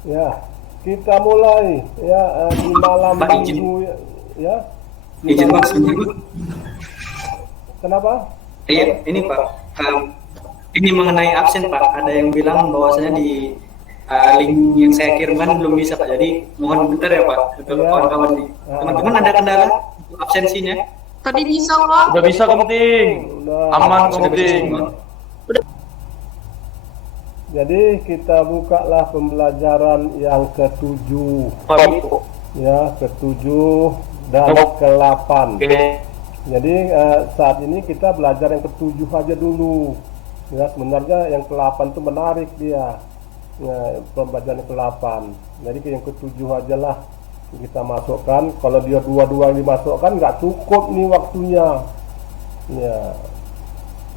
Ya, kita mulai ya di malam Pak izin, minggu ya. Di izin malam Pak minggu. sebentar Pak. Kenapa? Iya, ini Pak. Ini mengenai absen Pak. Ada yang bilang bahwasanya di link yang saya kirimkan belum bisa Pak. Jadi mohon bentar ya Pak untuk Iya. kawan-kawan nih. Teman-teman ada kendala untuk absensinya? Tadi bisa kok. Udah bisa Komting. Udah. Aman Sudah bisa Komting. semua. Jadi kita bukalah pembelajaran yang ketujuh, ya ketujuh dan ke-8. Jadi saat ini kita belajar yang ketujuh aja dulu. Ya sebenarnya yang ke-8 itu menarik dia. Ya, pembelajaran yang ke-8. Jadi yang ketujuh aja lah kita masukkan. Kalau dia dua-dua dimasukkan nggak cukup nih waktunya.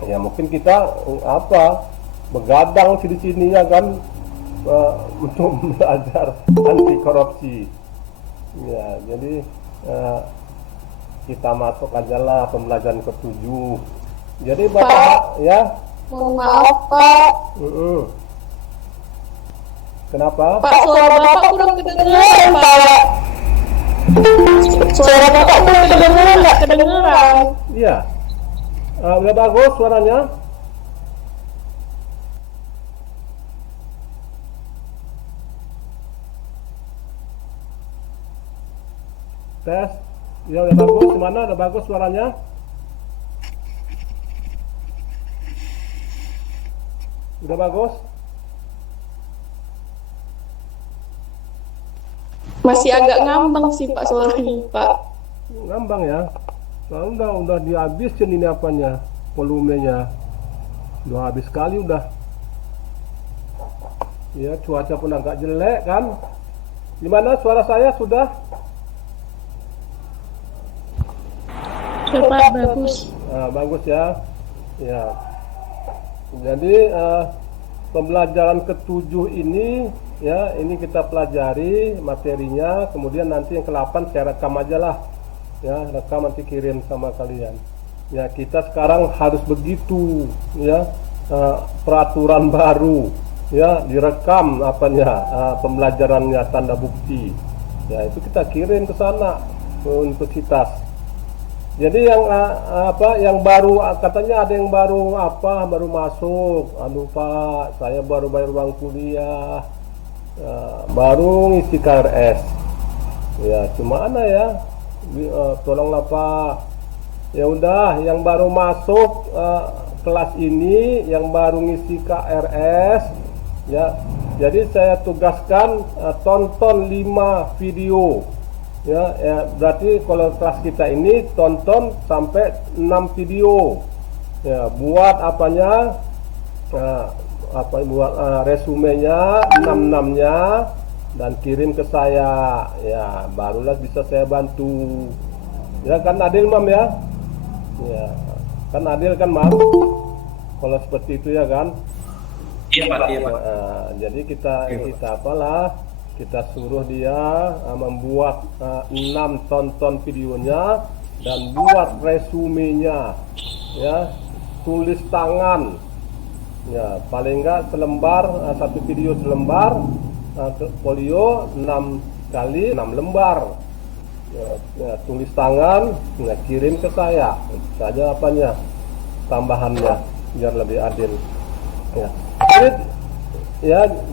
Ya mungkin kita begadang di sini ya kan untuk belajar anti korupsi. Ya, jadi kita masuk aja lah pembelajaran ketujuh. Jadi Bapak ya. Mohon maaf Pak. Kenapa? Pak, suara Bapak kurang kedengeran Pak. Suara Bapak kurang kedengeran, nggak kedengeran. Iya. Udah bagus suaranya? Tes. Ya udah bagus. Gimana? Udah bagus suaranya? Udah bagus? Masih agak ngambang sih Pak suaranya Pak. Ngambang ya. Soalnya udah dihabisin ini apanya, volumenya. Udah habis sekali udah. Ya cuaca pun agak jelek kan. Gimana suara saya sudah? Pak bagus. Bagus ya. Ya. Jadi pembelajaran ketujuh ini ya ini kita pelajari materinya, kemudian nanti yang ke-8 saya rekam aja lah. Ya, rekam nanti kirim sama kalian. Ya, kita sekarang harus begitu ya. Peraturan baru ya, direkam pembelajarannya tanda bukti. Ya, itu kita kirim ke sana ke universitas. Jadi yang baru katanya ada yang baru baru masuk. Aduh Pak, saya baru bayar uang kuliah. Baru ngisi KRS. Ya, gimana ya? Tolonglah Pak. Ya udah, yang baru masuk kelas ini, yang baru ngisi KRS ya. Jadi saya tugaskan tonton 5 video. Ya, berarti kalau kelas kita ini tonton sampai 6 video. Ya, buat buat resumenya 6-6-nya dan kirim ke saya. Ya, barulah bisa saya bantu. Ya kan adil Mam ya? Ya, kan adil kan Mam? Kalau seperti itu ya kan? Iya Pak, iya Pak. Jadi kita suruh dia membuat 6 tonton videonya dan buat resumenya ya, tulis tangan ya, paling enggak selembar, satu video selembar, folio 6 kali 6 lembar ya, tulis tangan, kirim ke saya. Itu saja tambahannya biar lebih adil ya.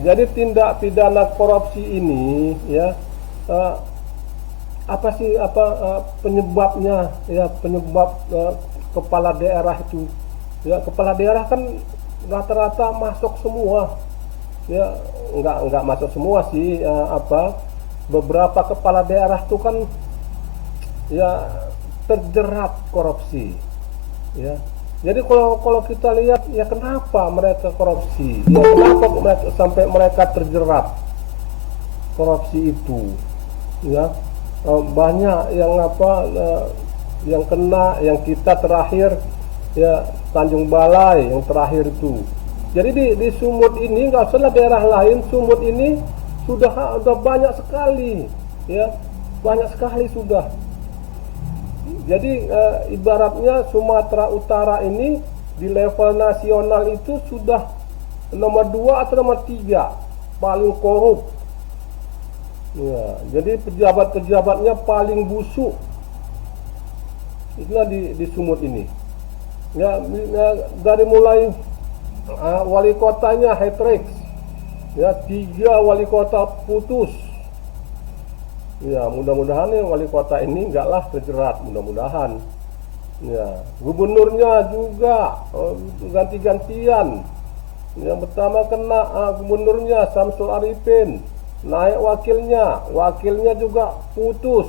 Jadi tindak pidana korupsi ini ya penyebabnya ya, penyebab kepala daerah itu ya, kepala daerah kan rata-rata masuk semua ya, enggak masuk semua sih, beberapa kepala daerah itu kan ya terjerat korupsi ya. Jadi kalau kita lihat ya, kenapa mereka korupsi? Ya, kenapa sampai mereka terjerat korupsi itu? Ya, banyak yang kena, yang kita terakhir ya Tanjung Balai yang terakhir itu. Jadi di Sumut ini, nggak usah daerah lain, Sumut ini sudah banyak sekali ya, banyak sekali sudah. Jadi ibaratnya Sumatera Utara ini di level nasional itu sudah nomor 2 atau nomor 3 paling korup Ya, jadi pejabat-pejabatnya paling busuk. Itulah di Sumut ini. Ya, dari mulai wali kotanya hat-trick. Ya, 3 wali kota putus. Ya, mudah-mudahan ya wali kota ini enggaklah terjerat, mudah-mudahan. Ya, gubernurnya juga ganti-gantian. Yang pertama kena gubernurnya Samsul Arifin, naik wakilnya juga putus,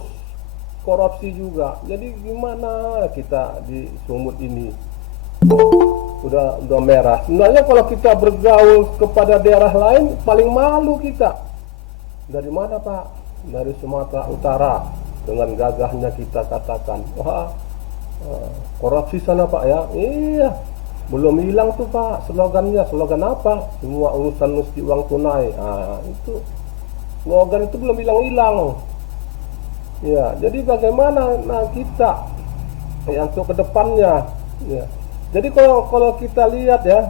korupsi juga. Jadi gimana kita di Sumut ini? Udah merah. Sebenarnya kalau kita bergaul kepada daerah lain paling malu kita. Dari mana, Pak? Dari Sumatera Utara. Dengan gagahnya kita katakan, wah, korupsi sana, Pak, ya. Iya. Belum hilang tuh, Pak, slogannya. Slogan apa? Semua urusan mesti uang tunai. Itu slogan itu belum hilang-hilang. Ya, jadi bagaimana kita untuk kedepannya? Ya. Jadi kalau kita lihat ya,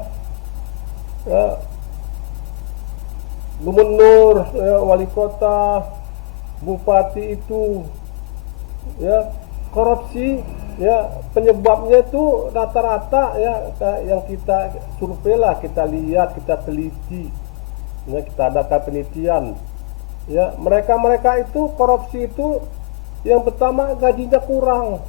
gubernur, wali kota, bupati itu, ya, korupsi. Ya, penyebabnya itu rata-rata ya yang kita survei lah, kita lihat, kita teliti, ya, kita adakan penelitian. Ya, mereka itu korupsi itu yang pertama gajinya kurang.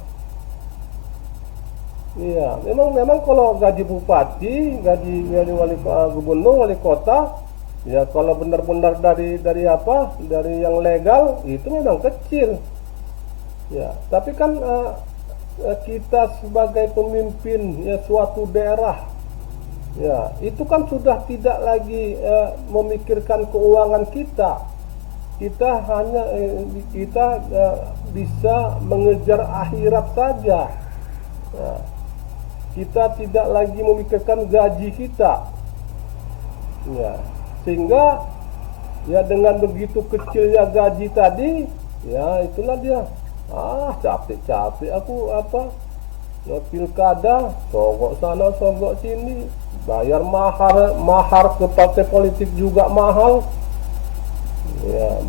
Iya, memang kalau gaji bupati, gaji wali gubernur, wali kota, ya kalau benar-benar dari yang legal itu memang kecil. Ya, tapi kan kita sebagai pemimpin ya suatu daerah, ya itu kan sudah tidak lagi memikirkan keuangan kita. Kita hanya bisa mengejar akhirat saja. Ya, kita tidak lagi memikirkan gaji kita. Ya, sehingga ya dengan begitu kecilnya gaji tadi, ya itulah dia. Capek aku ya, pilkada, sogok sana sogok sini, bayar mahar ke partai politik juga mahal. Ya,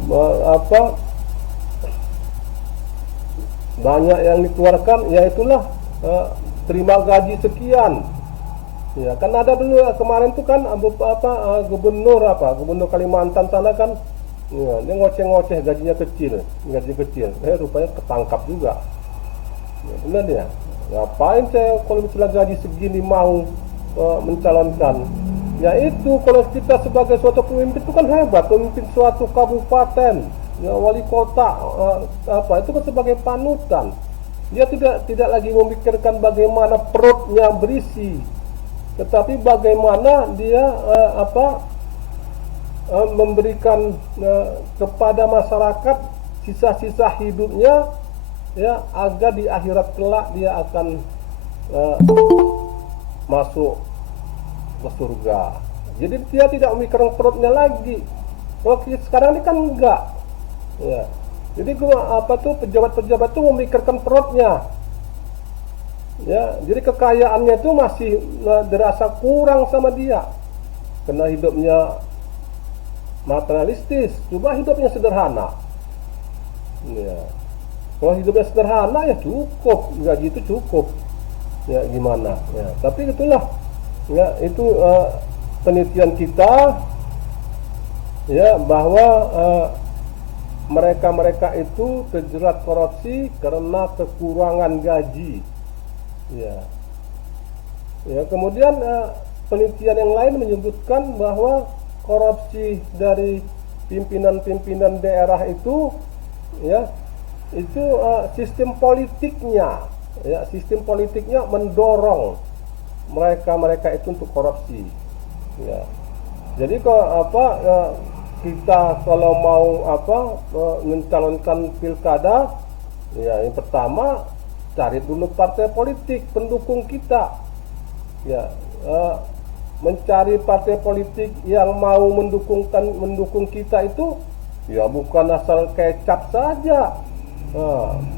banyak yang dikeluarkan, ya itulah, terima gaji sekian. Ya, kan ada dulu kemarin tuh kan gubernur Kalimantan sana kan, ya, dia ngoceh-ngoceh gaji kecil. Rupanya ketangkap juga. Ya, benar dia. Ngapain saya kalau misalnya gaji segini mau mencalonkan? Ya itu, kalau kita sebagai suatu pemimpin itu kan hebat, pemimpin suatu kabupaten, ya, wali kota, itu kan sebagai panutan. Dia tidak lagi memikirkan bagaimana perutnya berisi, tetapi bagaimana dia memberikan kepada masyarakat sisa-sisa hidupnya, ya, agar di akhirat kelak dia akan masuk ke surga. Jadi dia tidak memikirkan perutnya lagi. Kalau sekarang ini kan enggak. Ya. Jadi pejabat-pejabat tuh memikirkan perutnya. Ya, jadi kekayaannya itu masih dirasa kurang sama dia. Karena hidupnya materialistis, coba hidupnya sederhana. Ya. Kalau hidupnya sederhana ya cukup, gaji itu cukup. Ya gimana? Ya, tapi itulah, ya itu penelitian kita, ya, bahwa mereka itu terjerat korupsi karena kekurangan gaji. Ya. Ya, kemudian penelitian yang lain menyebutkan bahwa korupsi dari pimpinan-pimpinan daerah itu, ya, itu sistem politiknya mendorong mereka itu untuk korupsi. Ya. Jadi kita kalau mau mencalonkan pilkada, ya yang pertama cari dulu partai politik pendukung kita. Ya, mencari partai politik yang mau mendukung kita itu, ya bukan asal kecap saja.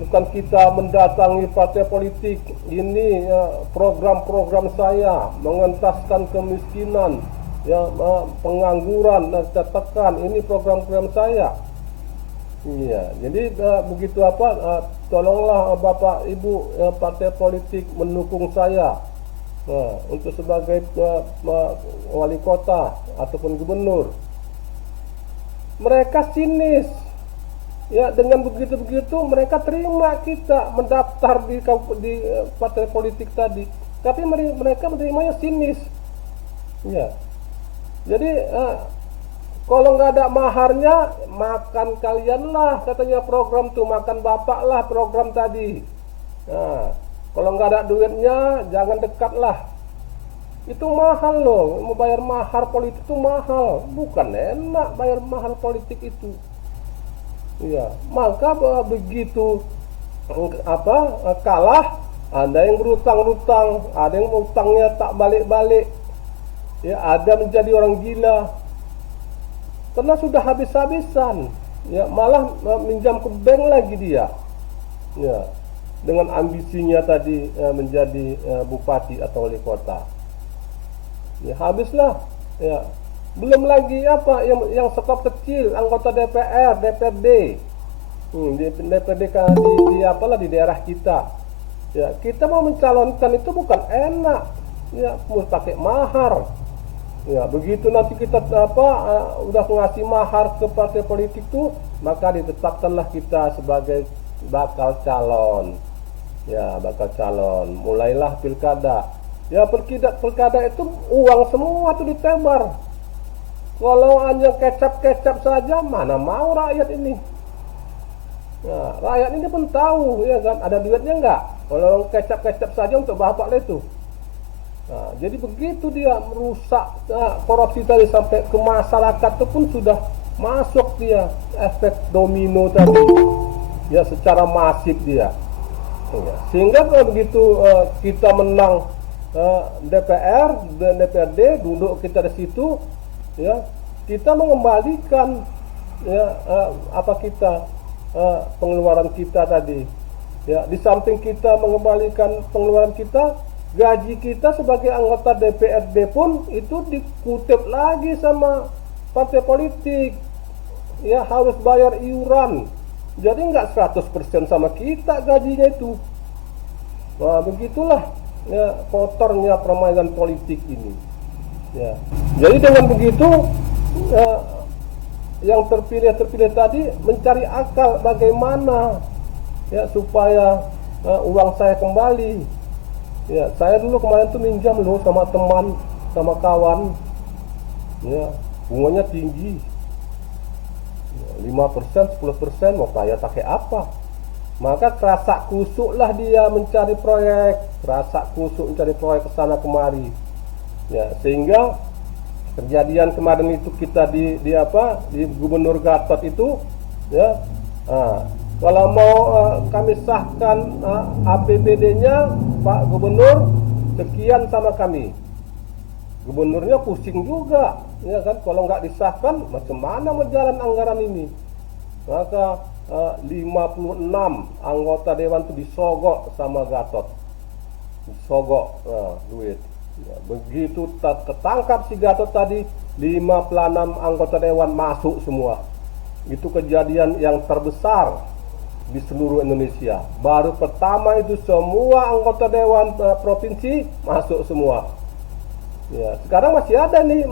Bukan kita mendatangi partai politik ini, program-program saya mengentaskan kemiskinan, ya, pengangguran, dan catatan ini program-program saya. Iya, jadi begitu apa, tolonglah Bapak Ibu partai politik mendukung saya untuk sebagai wali kota ataupun gubernur. Mereka sinis, ya dengan begitu-begitu mereka terima kita mendaftar di partai politik tadi, tapi mereka menerimanya sinis, ya. Jadi kalau nggak ada maharnya, makan kalian lah katanya program tuh, makan bapak lah program tadi. Nah, kalau nggak ada duitnya, jangan dekat lah. Itu mahal loh, mau bayar mahar politik itu mahal, bukan enak bayar mahar politik itu. Iya, maka begitu kalah, ada yang berutang-utang, ada yang utangnya tak balik-balik, ya ada menjadi orang gila. Karena sudah habis-habisan, ya malah minjam ke bank lagi dia, ya dengan ambisinya tadi menjadi bupati atau wali kota, ya habislah, ya belum lagi apa yang skop kecil anggota DPR, DPRD, di DPRD di apalah di daerah kita, ya kita mau mencalonkan itu bukan enak, ya harus pakai mahar. Ya, begitu nanti kita udah ngasih mahar ke partai politik tuh, maka ditetapkanlah kita sebagai bakal calon. Ya, bakal calon. Mulailah pilkada. Ya, pilkada itu uang semua tuh ditebar. Kalau hanya kecap-kecap saja, mana mau rakyat ini? Nah, rakyat ini pun tahu, ya kan, ada duitnya enggak? Kalau kecap-kecap saja untuk bapak itu. Nah, jadi begitu dia merusak korupsi tadi sampai ke masyarakat itu pun sudah masuk dia efek domino tadi, ya secara masif dia, ya. Sehingga begitu kita menang DPR dan DPRD, duduk kita di situ, ya kita mengembalikan ya pengeluaran kita tadi, ya di samping kita mengembalikan pengeluaran kita, gaji kita sebagai anggota DPRD pun itu dikutip lagi sama partai politik, ya harus bayar iuran, jadi nggak 100% sama kita gajinya itu. Nah begitulah ya kotornya permainan politik ini, ya. Jadi dengan begitu yang terpilih tadi mencari akal bagaimana ya supaya uang saya kembali. Ya, saya dulu kemarin tuh minjam loh sama teman, sama kawan, ya bunganya tinggi, ya, 5%, 10%, mau saya pakai apa? Maka kerasa kusuklah dia mencari proyek, kerasa kusuk mencari proyek kesana kemari, ya sehingga kejadian kemarin itu kita di Gubernur Gatot itu, ya. Kalau mau kami sahkan APBD-nya Pak Gubernur sekian sama kami, gubernurnya pusing juga, ya kan? Kalau nggak disahkan, macam mana mau jalan anggaran ini? Maka 56 anggota dewan itu disogok sama Gatot, disogok duit. Ya, begitu ketangkap si Gatot tadi, 56 anggota dewan masuk semua. Itu kejadian yang terbesar di seluruh Indonesia. Baru pertama itu semua anggota dewan provinsi masuk semua. Ya, sekarang masih ada nih,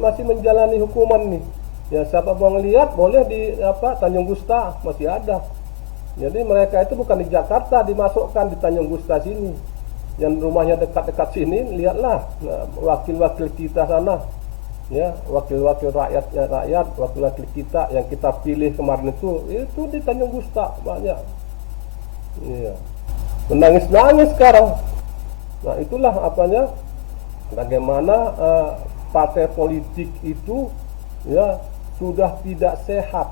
masih menjalani hukuman nih. Ya, siapa mau lihat boleh di Tanjung Gusta masih ada. Jadi mereka itu bukan di Jakarta, dimasukkan di Tanjung Gusta sini. Yang rumahnya dekat-dekat sini, lihatlah wakil-wakil kita sana. Ya, wakil-wakil rakyat, wakil-wakil kita yang kita pilih kemarin itu di Tanjung Gusta banyak. Iya. Menangis-nangis sekarang. Nah, itulah bagaimana partai politik itu ya sudah tidak sehat.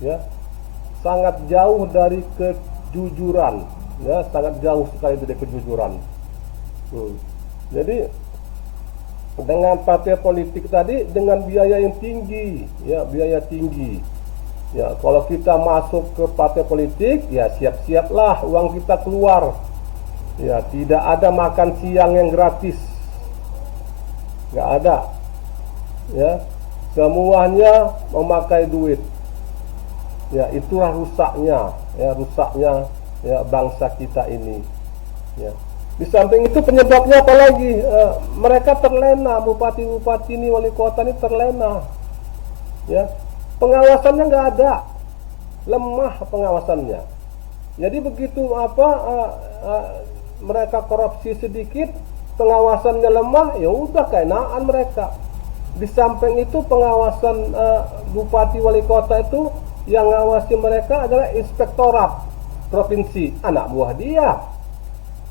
Ya. Sangat jauh dari kejujuran, ya, sangat jauh sekali dari kejujuran. Jadi dengan partai politik tadi dengan biaya yang tinggi, ya biaya tinggi. Ya kalau kita masuk ke partai politik, ya siap-siaplah uang kita keluar. Ya tidak ada makan siang yang gratis, nggak ada. Ya semuanya memakai duit. Ya, itulah rusaknya, ya rusaknya ya bangsa kita ini. Ya. Di samping itu penyebabnya apa lagi? Mereka terlena, bupati-bupati ini, wali kota ini terlena. Ya, pengawasannya nggak ada, lemah pengawasannya. Jadi begitu mereka korupsi sedikit, pengawasannya lemah, ya udah keenaan mereka. Di samping itu pengawasan bupati wali kota itu yang ngawasi mereka adalah inspektorat provinsi, anak buah dia,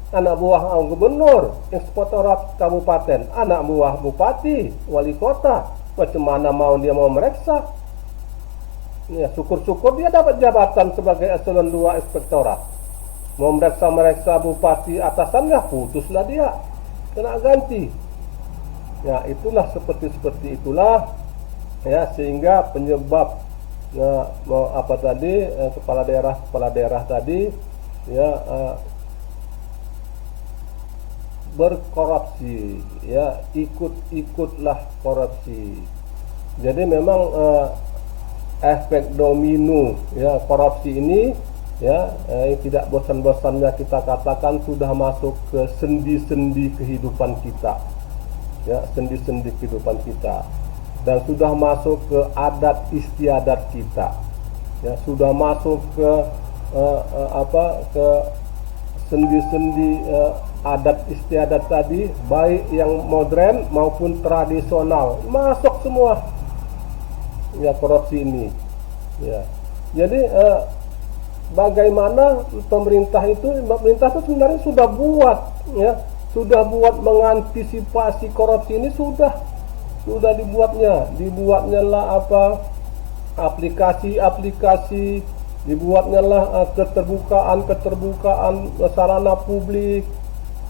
anak buah gubernur, inspektorat kabupaten, anak buah bupati wali kota. Macam mana dia mau mereksa? Ya, syukur-syukur dia dapat jabatan sebagai eselon 2 inspektorat. Mau mereksa bupati atasannya, putuslah dia, kena ganti. Ya, itulah seperti itulah ya, sehingga penyebab kepala daerah tadi ya berkorupsi, ya ikutlah korupsi. Jadi memang efek domino ya korupsi ini ya tidak bosan-bosannya kita katakan sudah masuk ke sendi-sendi kehidupan kita, ya sendi-sendi kehidupan kita, dan sudah masuk ke adat istiadat kita, ya sudah masuk ke ke sendi-sendi adat istiadat tadi, baik yang modern maupun tradisional, masuk semua ya korupsi ini. Ya, jadi bagaimana pemerintah itu sebenarnya sudah buat mengantisipasi korupsi ini, sudah dibuatnya lah aplikasi, dibuatnya lah keterbukaan sarana publik,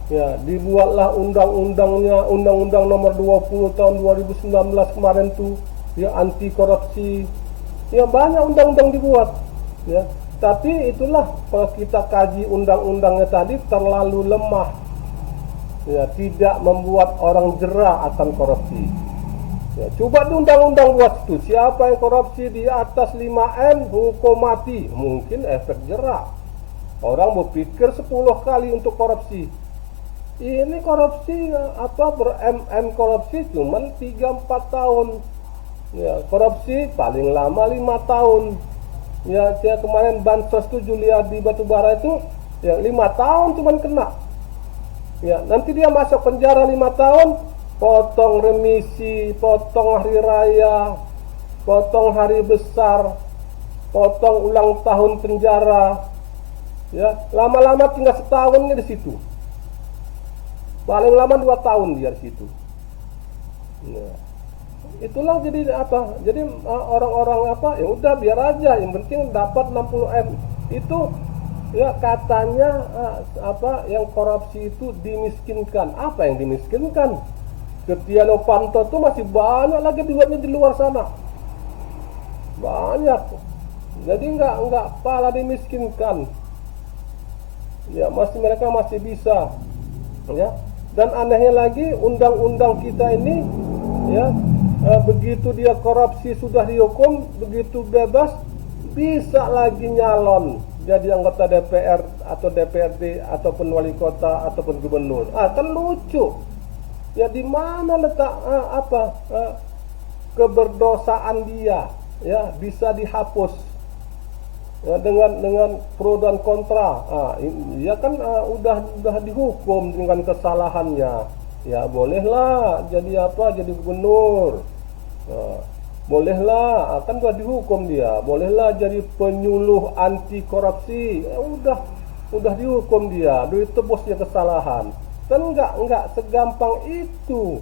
ya dibuatlah undang-undang nomor 20 tahun 2019 kemarin tuh ya anti korupsi, ya banyak undang-undang dibuat ya. Tapi itulah kalau kita kaji undang-undangnya tadi terlalu lemah, ya tidak membuat orang jera akan korupsi. Ya, coba di undang-undang buat itu, siapa yang korupsi di atas 5M hukum mati, mungkin efek jera. Orang berpikir 10 kali untuk korupsi. Ini korupsi ber-MM korupsi cuma 3-4 tahun. Ya, korupsi paling lama 5 tahun. Ya, kemarin bansos tuh Juliardi Batubara itu ya 5 tahun cuman kena. Ya, nanti dia masuk penjara 5 tahun, potong remisi, potong hari raya, potong hari besar, potong ulang tahun penjara. Ya, lama-lama tinggal setahunnya di situ. Paling lama 2 tahun dia di situ. Ya. Itulah jadi Jadi orang-orang ya udah biar aja, yang penting dapat 60M. Itu ya katanya yang korupsi itu dimiskinkan. Apa yang dimiskinkan? Setia Novanto tuh masih banyak lagi duitnya di luar sana. Banyak. Jadi enggak pala dimiskinkan. Ya, mereka masih bisa. Ya. Dan anehnya lagi undang-undang kita ini ya begitu dia korupsi sudah dihukum, begitu bebas bisa lagi nyalon jadi anggota DPR atau DPRD ataupun wali kota ataupun gubernur. Kan lucu. Ya di mana letak keberdosaan dia? Ya bisa dihapus. Ya, dengan pro dan kontra. Dia kan udah dihukum dengan kesalahannya. Ya bolehlah jadi jadi gubernur. Bolehlah, kan udah dihukum dia. Bolehlah jadi penyuluh anti korupsi. Ya, udah dihukum dia. Ditebus dia kesalahan. Kan enggak segampang itu.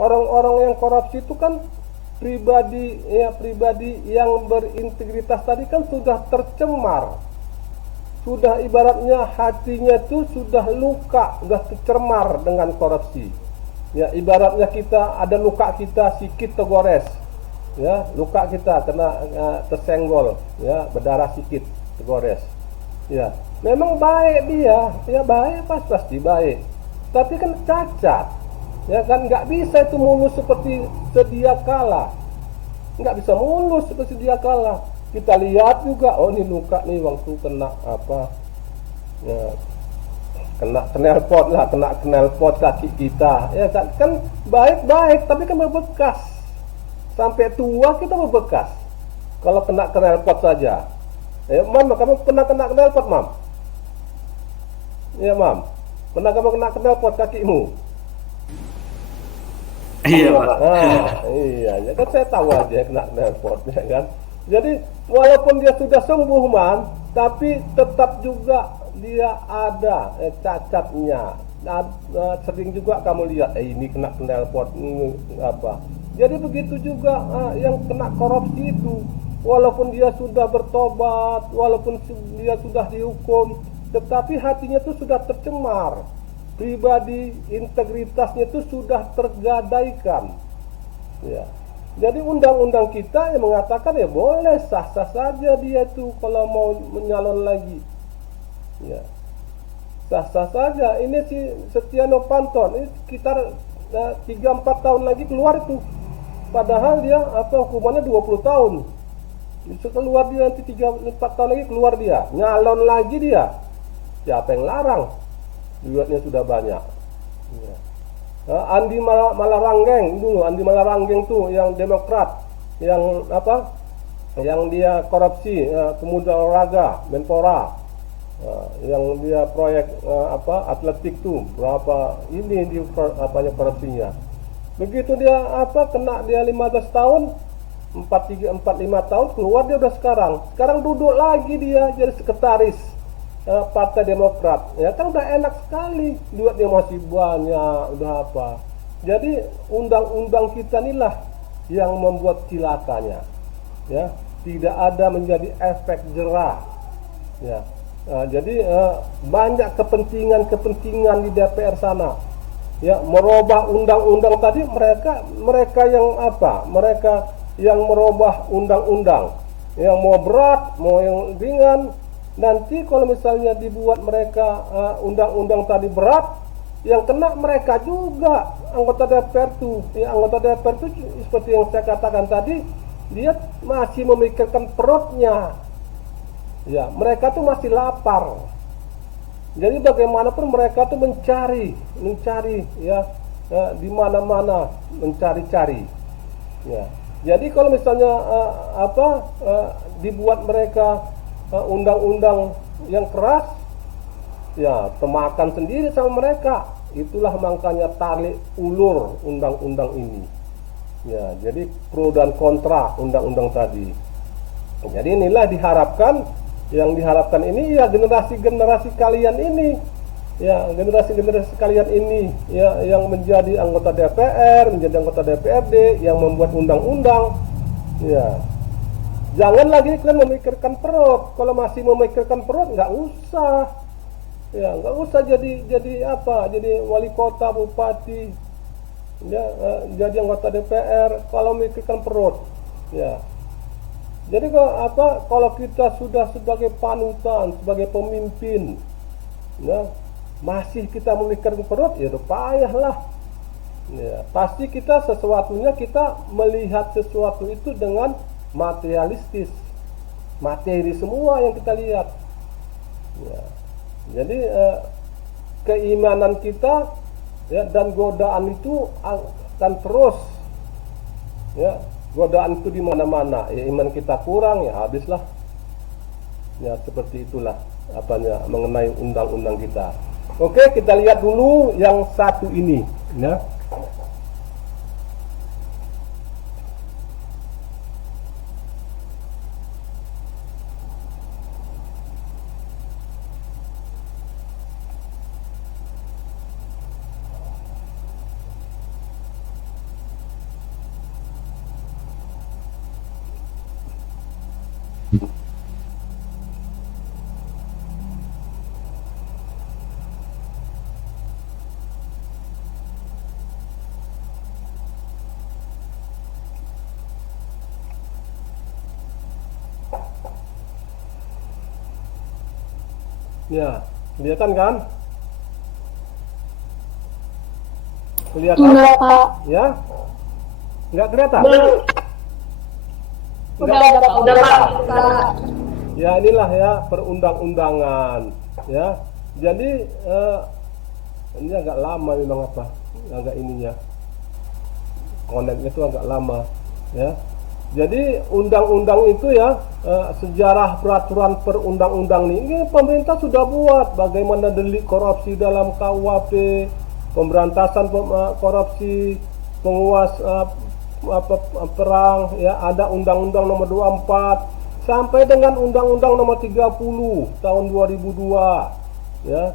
Orang-orang yang korupsi itu kan pribadi yang berintegritas tadi kan sudah tercemar. Sudah ibaratnya hatinya itu sudah luka, sudah tercemar dengan korupsi. Ya, ibaratnya kita ada luka kita sikit tergores. Ya, luka kita kena tersenggol, ya, berdarah sikit tergores. Ya, memang baik dia, ya baik pasti baik. Tapi kan cacat. Ya kan nggak bisa itu mulus seperti sedia kala. Nggak bisa mulus seperti sedia kala. kita lihat juga, oh ini luka nih waktu kena apa, ya, kena knalpot lah, kena knalpot kaki kita, ya kan baik-baik tapi kan berbekas sampai tua, kita berbekas kalau kena knalpot saja. Ya mam, kamu pernah kena knalpot mam? Ya mam, pernah kamu kena knalpot kakimu? Iya Pak. Iya, ya kan saya tahu aja kena knalpot, ya kan. Jadi walaupun dia sudah sembuh man, tapi tetap juga dia ada cacatnya. Sering juga kamu lihat, ini kena knalpot apa. Jadi begitu juga yang kena korupsi itu, walaupun dia sudah bertobat, walaupun dia sudah dihukum, tetapi hatinya itu sudah tercemar. Pribadi, integritasnya itu sudah tergadaikan. Ya. Jadi undang-undang kita yang mengatakan ya boleh sah-sah saja dia itu kalau mau menyalon lagi. Ya. Sah-sah saja. Ini si Setia Novanto ini sekitar 3-4 tahun lagi keluar itu. Padahal dia hukumannya 20 tahun. Bisa keluar dia nanti 3-4 tahun lagi keluar dia. Nyalon lagi dia. Siapa yang larang? Duitnya sudah banyak. Ya. Andi Malaranggeng dulu, Andi Malaranggeng tuh yang Demokrat, yang apa? Yang dia korupsi pemuda olahraga, Menpora, yang dia proyek atletik tuh berapa ini di korupsinya. Begitu dia kena dia 15 tahun, 4-5 tahun keluar dia udah sekarang duduk lagi dia jadi sekretaris Partai Demokrat, ya kan udah enak sekali, duitnya masih banyak, udah apa. Jadi undang-undang kita inilah yang membuat cilakanya, ya tidak ada menjadi efek jerah, ya. Jadi banyak kepentingan di DPR sana, ya merubah undang-undang tadi mereka yang merubah undang-undang, yang mau berat, mau yang ringan. Nanti kalau misalnya dibuat mereka undang-undang tadi berat, yang kena mereka juga anggota DPR tuh. Ya, anggota DPR tuh seperti yang saya katakan tadi, dia masih memikirkan perutnya. Ya, mereka tuh masih lapar. Jadi bagaimanapun mereka tuh mencari ya di mana-mana mencari-cari. Ya. Jadi kalau misalnya dibuat mereka undang-undang yang keras, ya temakan sendiri sama mereka. Itulah makanya tarik ulur undang-undang ini. Ya, jadi pro dan kontra undang-undang tadi. Jadi inilah yang diharapkan ini ya generasi kalian ini, ya generasi kalian ini, ya yang menjadi anggota DPR, menjadi anggota DPRD, yang membuat undang-undang, ya. Jangan lagi kalian memikirkan perut. Kalau masih memikirkan perut, nggak usah. Ya, nggak usah jadi wali kota, bupati, ya, jadi anggota DPR. Kalau memikirkan perut, ya. Jadi kalau kita sudah sebagai panutan, sebagai pemimpin, ya, masih kita memikirkan perut, ya udah payah lah. Ya, pasti kita melihat sesuatu itu dengan materialistis, materi semua yang kita lihat. Ya. Jadi keimanan kita, ya, dan godaan itu akan terus, ya, godaan itu di mana-mana. Ya, iman kita kurang, ya habislah. Ya seperti itulah mengenai undang-undang kita. Oke, kita lihat dulu yang satu ini, ya. Ya, kelihatan kan? Kelihatan? Enggak, Pak. Ya? Nggak kelihatan? Belum. Udah Pak, udah Pak. Ya inilah ya perundang-undangan ya. Jadi ini agak lama memang apa? Agak ininya. Koneknya itu agak lama ya. Jadi undang-undang itu ya sejarah peraturan perundang-undang ini pemerintah sudah buat bagaimana delik korupsi dalam KUHP, pemberantasan korupsi, penguas perang ya, ada Undang-Undang Nomor 24 sampai dengan Undang-Undang Nomor 30 tahun 2002 ya,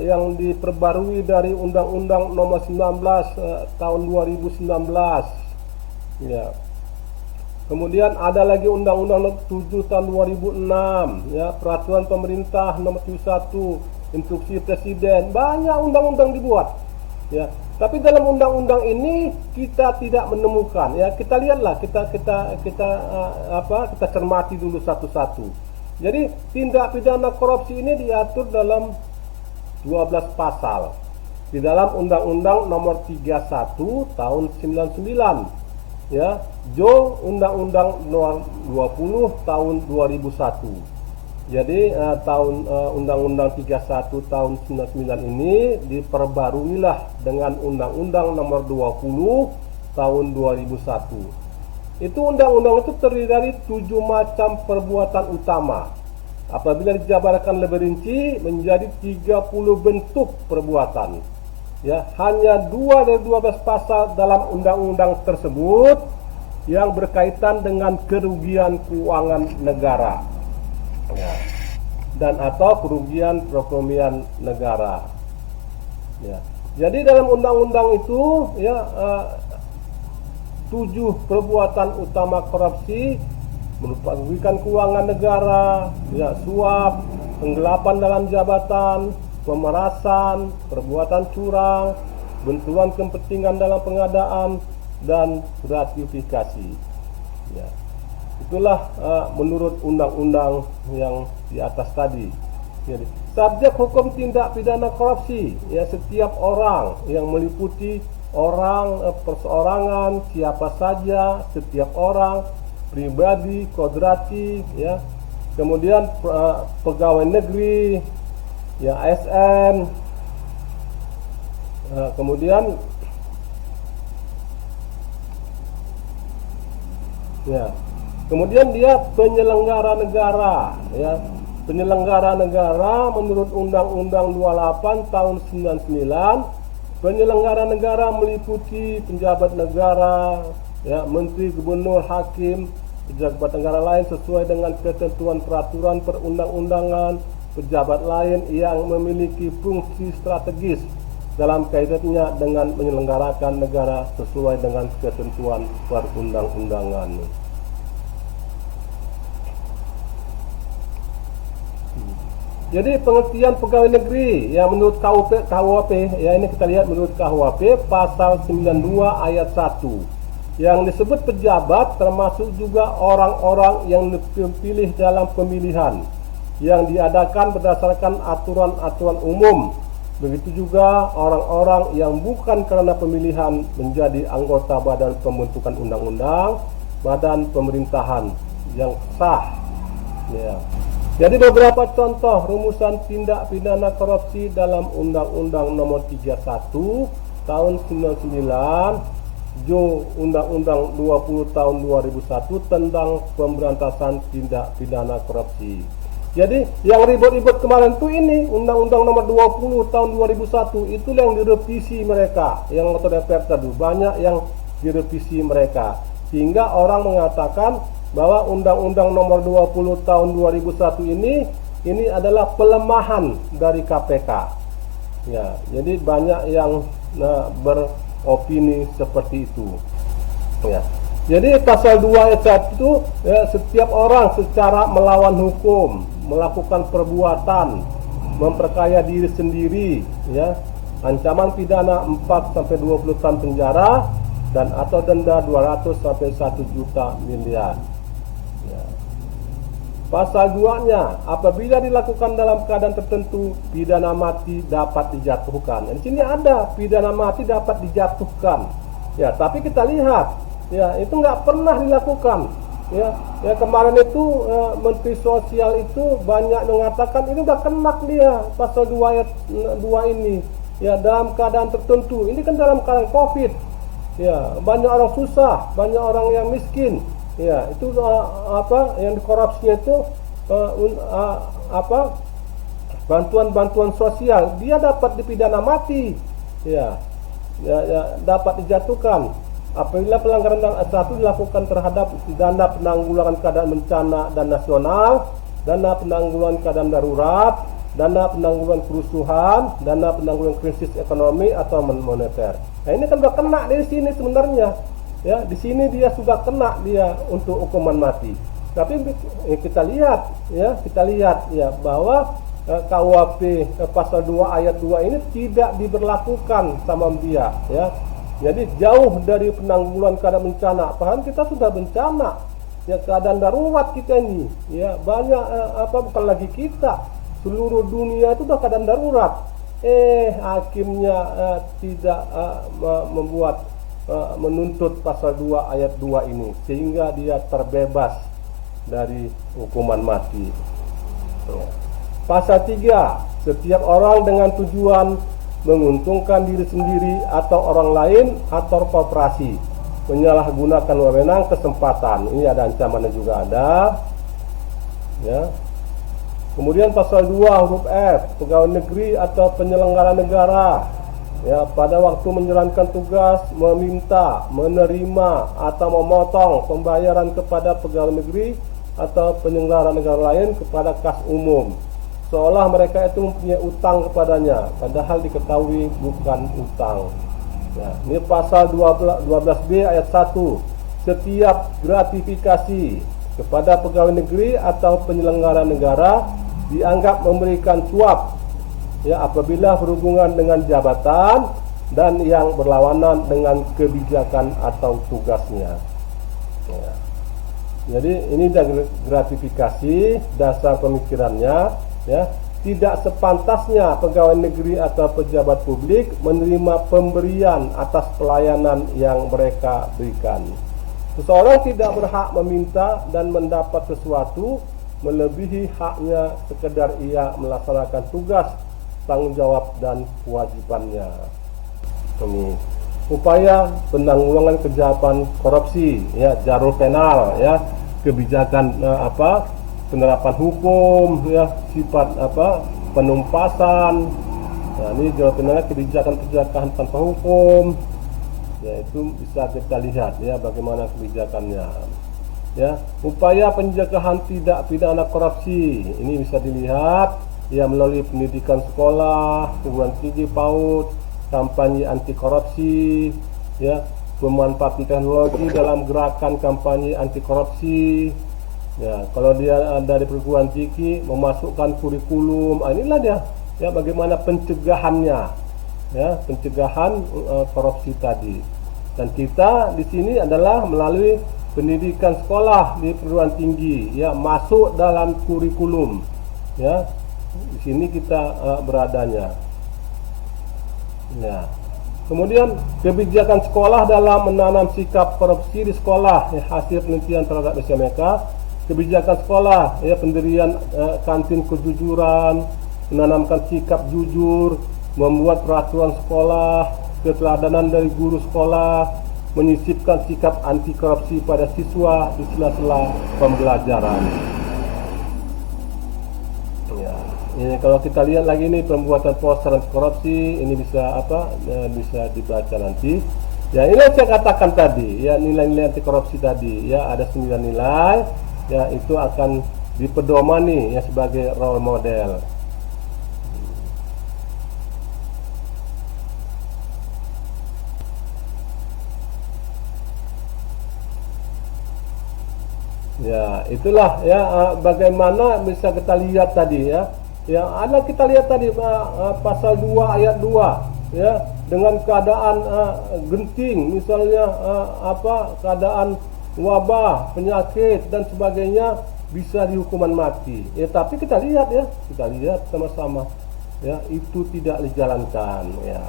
yang diperbarui dari Undang-Undang Nomor 19 tahun 2019 ya. Kemudian ada lagi Undang-Undang Nomor 7 tahun 2006 ya, Peraturan Pemerintah Nomor 71, Instruksi Presiden, banyak undang-undang dibuat ya. Tapi dalam undang-undang ini kita tidak menemukan ya, kita lihatlah, kita cermati dulu satu-satu. Jadi tindak pidana korupsi ini diatur dalam 12 pasal di dalam Undang-Undang Nomor 31 tahun 99 ya, Undang-Undang Nomor 20 tahun 2001. Jadi Undang-Undang 31 tahun 99 ini diperbaruilah dengan Undang-Undang Nomor 20 tahun 2001. Itu undang-undang itu terdiri dari 7 macam perbuatan utama. Apabila dijabarkan lebih rinci menjadi 30 bentuk perbuatan. Ya, hanya 2 dari 12 pasal dalam undang-undang tersebut yang berkaitan dengan kerugian keuangan negara. Ya, dan atau kerugian perekonomian negara. Ya. Jadi dalam undang-undang itu ya 7 perbuatan utama korupsi merugikan keuangan negara, ya, suap, penggelapan dalam jabatan, pemerasan, perbuatan curang, benturan kepentingan dalam pengadaan, dan gratifikasi. Ya. Itulah menurut undang-undang yang di atas tadi. Jadi, subjek hukum tindak pidana korupsi ya setiap orang yang meliputi orang perseorangan, siapa saja, setiap orang, pribadi, kodrati ya. Kemudian pegawai negeri, ya ASN. Kemudian ya. Kemudian dia penyelenggara negara ya. Penyelenggara negara menurut Undang-Undang 28 tahun 99, penyelenggara negara meliputi penjabat negara, ya, menteri, gubernur, hakim, pejabat negara lain sesuai dengan ketentuan peraturan perundang-undangan, pejabat lain yang memiliki fungsi strategis dalam kaitannya dengan menyelenggarakan negara sesuai dengan ketentuan perundang-undangan. Jadi pengertian pegawai negeri yang menurut KUHP ya, ini kita lihat menurut KUHP pasal 92 ayat 1 yang disebut pejabat termasuk juga orang-orang yang dipilih dalam pemilihan yang diadakan berdasarkan aturan-aturan umum. Begitu juga orang-orang yang bukan karena pemilihan menjadi anggota badan pembentukan undang-undang, badan pemerintahan yang sah ya. Jadi beberapa contoh rumusan tindak pidana korupsi dalam Undang-Undang Nomor 31 tahun 99, Undang-Undang 20 tahun 2001 tentang pemberantasan tindak pidana korupsi. Jadi yang ribut-ribut kemarin tuh ini Undang-Undang Nomor 20 tahun 2001 itu yang direvisi mereka, yang anggota DPR tadi banyak yang direvisi mereka, sehingga orang mengatakan bahwa Undang-Undang Nomor 20 tahun 2001 ini adalah pelemahan dari KPK. Ya, jadi banyak yang beropini seperti itu. Ya. Jadi pasal 2 ayat 1 itu ya, setiap orang secara melawan hukum, melakukan perbuatan, memperkaya diri sendiri, ya, ancaman pidana 4 sampai 20 tahun penjara dan atau denda 200 sampai 1 juta miliar. Pasal 2-nya, apabila dilakukan dalam keadaan tertentu, pidana mati dapat dijatuhkan. Di sini ada pidana mati dapat dijatuhkan. Ya, tapi kita lihat, ya itu nggak pernah dilakukan. Ya kemarin itu Menteri Sosial itu banyak mengatakan ini udah kena dia pasal 2 ayat 2 ini. Ya dalam keadaan tertentu. Ini kan dalam keadaan Covid. Ya, banyak orang susah, banyak orang yang miskin. Ya, itu yang dikorupsinya itu bantuan-bantuan sosial. Dia dapat dipidana mati. Ya, dapat dijatuhkan apabila pelanggaran satu dilakukan terhadap dana penanggulangan keadaan bencana dan nasional, dana penanggulangan keadaan darurat, dana penanggulangan kerusuhan, dana penanggulangan krisis ekonomi atau moneter. Nah, ini kan sudah kena dari sini sebenarnya. Ya, di sini dia sudah kena dia untuk hukuman mati. Tapi kita lihat ya bahwa KUHP pasal 2 ayat 2 ini tidak diberlakukan sama dia, ya. Jadi jauh dari penanggulangan keadaan bencana. Padahal kita sudah bencana, ya keadaan darurat kita ini, ya banyak bukan lagi kita, seluruh dunia itu sudah keadaan darurat. Hakimnya tidak menuntut pasal 2 ayat 2 ini sehingga dia terbebas dari hukuman mati. Pasal 3, setiap orang dengan tujuan menguntungkan diri sendiri atau orang lain atau korporasi menyalahgunakan wewenang kesempatan. Ini ada ancamannya juga ada. Ya. Kemudian pasal 2 huruf F, pegawai negeri atau penyelenggara negara ya pada waktu menjalankan tugas meminta, menerima atau memotong pembayaran kepada pegawai negeri atau penyelenggara negara lain kepada kas umum seolah mereka itu mempunyai utang kepadanya padahal diketahui bukan utang. Ya, ini pasal 12B ayat 1. Setiap gratifikasi kepada pegawai negeri atau penyelenggara negara dianggap memberikan suap ya apabila berhubungan dengan jabatan dan yang berlawanan dengan kebijakan atau tugasnya. Ya. Jadi ini gratifikasi dasar pemikirannya ya, tidak sepantasnya pegawai negeri atau pejabat publik menerima pemberian atas pelayanan yang mereka berikan. Seseorang tidak berhak meminta dan mendapat sesuatu melebihi haknya sekedar ia melaksanakan tugas, tanggung jawab dan kewajibannya. Ini upaya penanggulangan kejahatan korupsi ya, jalur penal ya, kebijakan penerapan hukum ya, sifat penumpasan. Nah, ini jalur penalnya kebijakan tanpa hukum. Ya, itu bisa kita lihat ya bagaimana kebijakannya. Ya, upaya pencegahan tidak pidana korupsi ini bisa dilihat ya melalui pendidikan sekolah, perguruan tinggi PAUD, kampanye anti korupsi, ya, pemanfaatan teknologi dalam gerakan kampanye anti korupsi. Ya, kalau dia dari perguruan tinggi memasukkan kurikulum, inilah dia ya bagaimana pencegahannya, ya pencegahan korupsi tadi. Dan kita di sini adalah melalui pendidikan sekolah di perguruan tinggi, ya masuk dalam kurikulum, ya di sini kita beradanya. Ya. Kemudian kebijakan sekolah dalam menanam sikap korupsi di sekolah, ya, hasil penelitian terhadap SMK. Kebijakan sekolah, ya pendirian kantin kejujuran, menanamkan sikap jujur, membuat peraturan sekolah, keteladanan dari guru sekolah, menyisipkan sikap anti korupsi pada siswa di sela-sela pembelajaran. Ya, ini kalau kita lihat lagi nih pembuatan poster anti korupsi, ini bisa bisa dibaca nanti. Ya, ini yang saya katakan tadi, ya nilai-nilai anti korupsi tadi, ya ada 9 nilai. Ya, itu akan dipedomani ya sebagai role model. Ya, itulah ya bagaimana bisa kita lihat tadi ya. Ya, ada kita lihat tadi pasal 2 ayat 2 ya, dengan keadaan genting misalnya keadaan wabah, penyakit dan sebagainya bisa dihukuman mati. Ya, tapi kita lihat sama-sama ya, itu tidak dijalankan ya.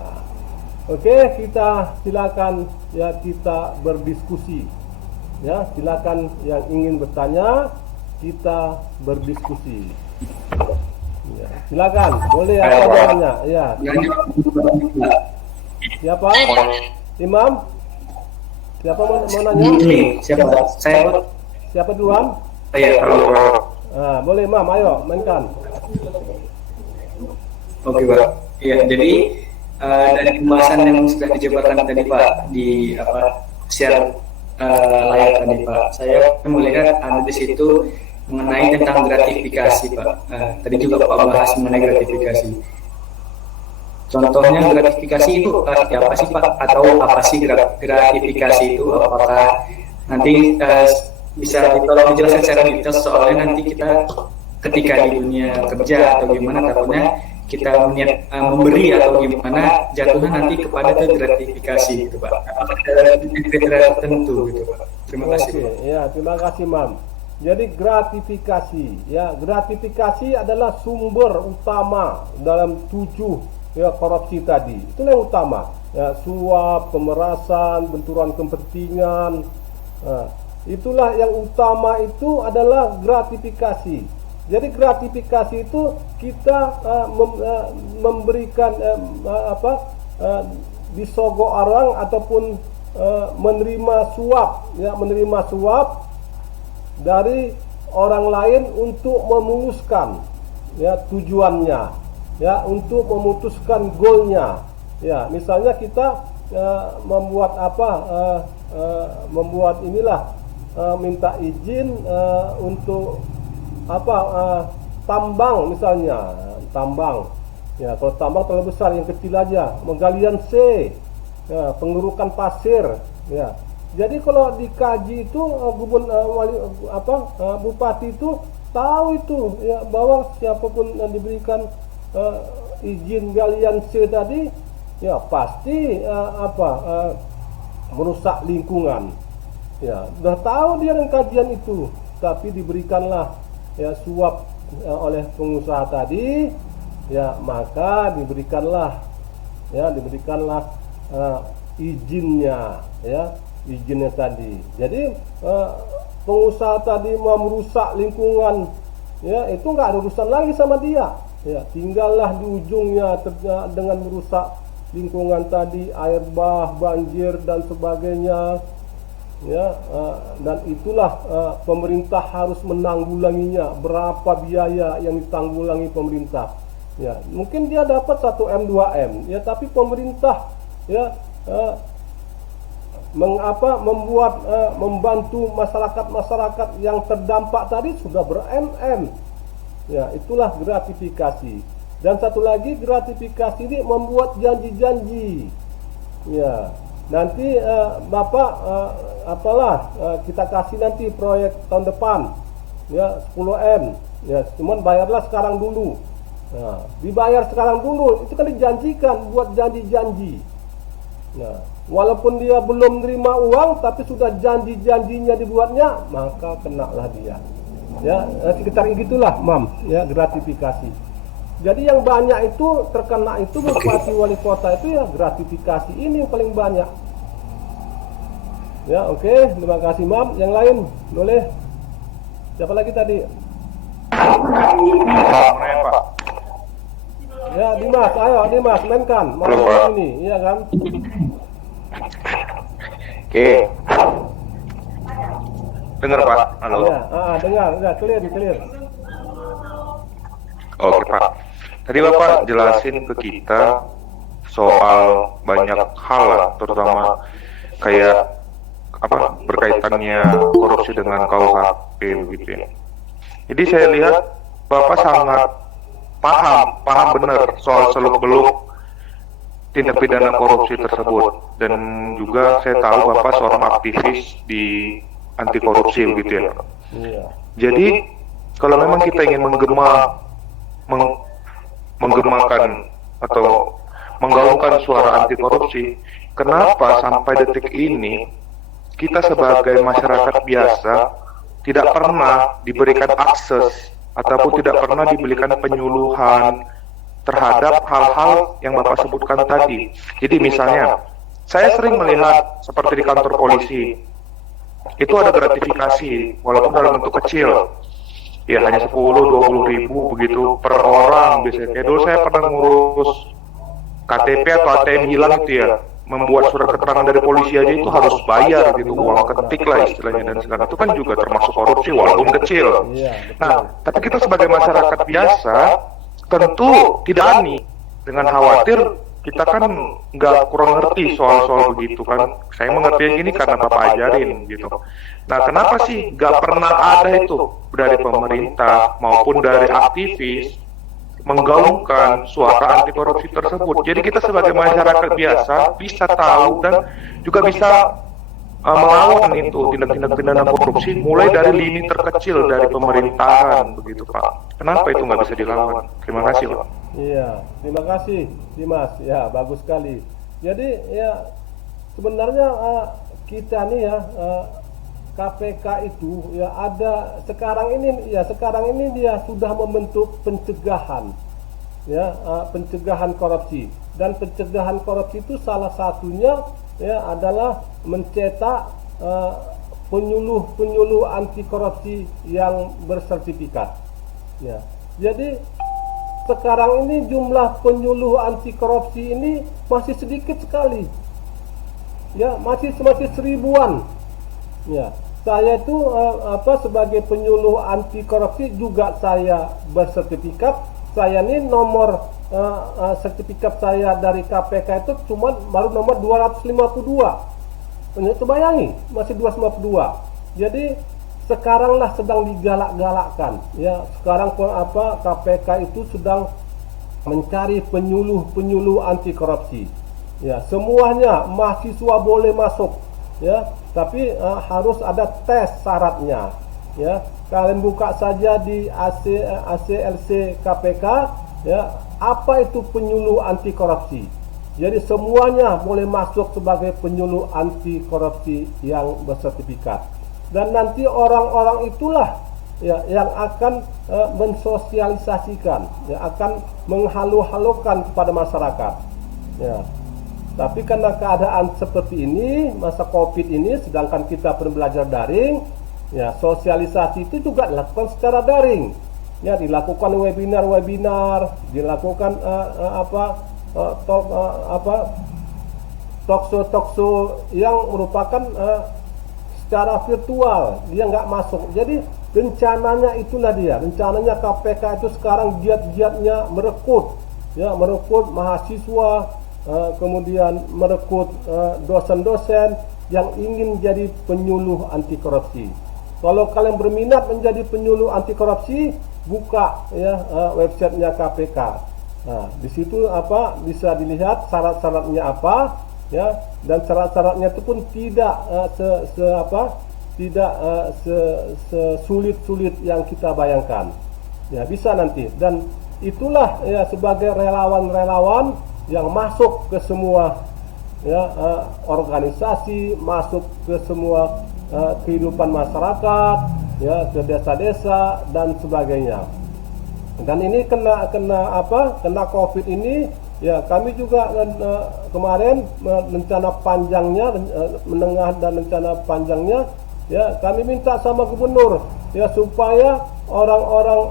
Oke, kita silakan ya kita berdiskusi. Ya, silakan yang ingin bertanya, kita berdiskusi. Ya, silakan, boleh apa tanya? Ya. Siapa? Imam? Siapa mau nanya? Ini siapa? Saya. Siapa duluan? Iya. Boleh Imam, ayo mainkan. Oke Pak. Iya, jadi dari pembahasan yang sudah dijabarkan tadi Pak di share layar tadi Pak, saya melihat ada di situ mengenai tentang gratifikasi Pak. Tadi juga Pak bahas mengenai gratifikasi. Contohnya gratifikasi itu seperti apa sih Pak? Atau apa sih gratifikasi itu? Apakah nanti bisa tolong dijelaskan secara detail, soalnya nanti kita ketika di dunia kerja atau gimana takutnya kita memberi atau gimana jatuhnya nanti kepada ke gratifikasi gitu Pak. Apakah ada kriteria tertentu gitu Pak? Terima kasih. Oke, ya terima kasih Mam. Jadi gratifikasi, ya gratifikasi adalah sumber utama dalam 7 ya korupsi tadi. Itulah yang utama. Ya, suap, pemerasan, benturan kepentingan. Itulah yang utama, itu adalah gratifikasi. Jadi gratifikasi itu kita memberikan disogok orang ataupun menerima suap, ya menerima suap dari orang lain untuk memuluskan ya tujuannya, ya untuk memutuskan goalnya. Ya, misalnya kita membuat membuat inilah minta izin untuk tambang misalnya, tambang. Ya, kalau tambang terlalu besar, yang kecil aja, menggalian C, ya, pengerukan pasir. Ya, jadi kalau dikaji itu bupati itu tahu itu, ya, bahwa siapapun yang diberikan izin galian C tadi, ya pasti merusak lingkungan. Ya, sudah tahu dia dengan kajian itu, tapi diberikanlah ya suap oleh pengusaha tadi, ya maka diberikanlah izinnya, ya izinnya tadi. Jadi pengusaha tadi mau merusak lingkungan, ya itu nggak ada urusan lagi sama dia, ya tinggallah di ujungnya dengan merusak lingkungan tadi, air bah, banjir dan sebagainya. Ya, dan itulah pemerintah harus menanggulanginya. Berapa biaya yang ditanggulangi pemerintah? Ya, mungkin dia dapat 1M 2M, ya tapi pemerintah ya membantu masyarakat yang terdampak tadi sudah ber-MM. Ya, itulah gratifikasi. Dan satu lagi, gratifikasi ini membuat janji-janji. Ya, nanti Bapak kita kasih nanti proyek tahun depan, ya 10M, ya cuman bayarlah sekarang dulu. Nah, dibayar sekarang dulu, itu kan dijanjikan, buat janji-janji. Nah, walaupun dia belum menerima uang, tapi sudah janji-janjinya dibuatnya, maka kenalah dia. Ya, sekitar gitulah Mam, ya gratifikasi. Jadi yang banyak itu terkena itu bupati wali kota itu, ya gratifikasi ini yang paling banyak. Ya, oke, terima kasih Mam. Yang lain boleh. Siapa lagi tadi? Pak. Ya, Dimas, ayo Dimas mainkan. Mau ini, iya kan? Oke. Dengar Pak? Halo. Ya, dengar, udah clear. Oke Pak. Tadi Bapak jelasin ke kita soal banyak hal lah, terutama kayak berkaitannya korupsi dengan KUHP begitu ya. Jadi saya lihat Bapak sangat paham benar soal seluk-beluk tindak pidana korupsi tersebut, dan juga saya tahu Bapak seorang aktivis di anti korupsi begitu ya. Iya. Jadi kalau memang kita ingin menggemakan atau menggaungkan suara anti korupsi, kenapa sampai detik ini kita sebagai masyarakat biasa tidak pernah diberikan akses ataupun tidak pernah diberikan penyuluhan terhadap hal-hal yang Bapak sebutkan tadi. Jadi misalnya, saya sering melihat seperti di kantor polisi, itu ada gratifikasi walaupun dalam bentuk kecil. Ya hanya 10-20 ribu begitu per orang biasanya. Kayak dulu saya pernah ngurus KTP atau ATM hilang itu ya, membuat surat keterangan dari polisi aja itu harus bayar gitu, uang ketik lah istilahnya, dan segala itu kan juga termasuk korupsi walaupun kecil. Nah, tapi kita sebagai masyarakat biasa tentu tidak ani dengan khawatir kita kan nggak kurang ngerti soal-soal begitu kan. Saya mengerti yang ini karena Bapak ajarin gitu. Nah, kenapa sih nggak pernah ada itu dari pemerintah maupun dari aktivis menggaungkan suara anti korupsi tersebut? Jadi kita sebagai masyarakat biasa bisa tahu dan juga bisa melawan itu tindak-tindak pidana korupsi mulai dari lini terkecil dari pemerintahan begitu Pak. Kenapa itu nggak bisa dilawan? Terima kasih Pak. Iya, terima kasih Dimas. Ya, bagus sekali. Jadi ya sebenarnya kita nih ya KPK itu ya ada sekarang ini dia sudah membentuk pencegahan ya, pencegahan korupsi, dan pencegahan korupsi itu salah satunya ya adalah mencetak penyuluh anti korupsi yang bersertifikat ya. Jadi sekarang ini jumlah penyuluh anti korupsi ini masih sedikit sekali ya, masih seribuan ya. Saya itu sebagai penyuluh anti korupsi juga saya bersertifikat. Saya ini nomor sertifikat saya dari KPK itu cuma baru nomor 252. Itu bayangi masih 252. Jadi sekaranglah sedang digalak-galakkan ya. Sekarang KPK itu sedang mencari penyuluh anti korupsi ya. Semuanya mahasiswa boleh masuk ya, tapi harus ada tes syaratnya ya. Kalian buka saja di ACLC KPK ya, apa itu penyuluh anti korupsi. Jadi semuanya boleh masuk sebagai penyuluh anti korupsi yang bersertifikat, dan nanti orang-orang itulah ya yang akan mensosialisasikan ya, akan menghalu-halukan kepada masyarakat ya. Tapi karena keadaan seperti ini, masa COVID ini, sedangkan kita pembelajar daring, ya sosialisasi itu juga dilakukan secara daring. Ya, dilakukan webinar, dilakukan talkshow yang merupakan secara virtual, dia nggak masuk. Jadi rencananya itulah dia, rencananya KPK itu sekarang giat-giatnya merekrut mahasiswa, kemudian merekrut dosen-dosen yang ingin jadi penyuluh anti korupsi. Kalau kalian berminat menjadi penyuluh anti korupsi, buka ya websitenya KPK. Nah, di situ bisa dilihat syarat-syaratnya apa ya, dan syarat-syaratnya itu pun tidak sesulit-sulit yang kita bayangkan. Ya, bisa nanti, dan itulah ya sebagai relawan-relawan yang masuk ke semua ya organisasi, masuk ke semua kehidupan masyarakat ya, ke desa-desa dan sebagainya. Dan ini kena COVID ini ya, kami juga kemarin rencana panjangnya, menengah dan rencana panjangnya ya, kami minta sama gubernur ya supaya orang-orang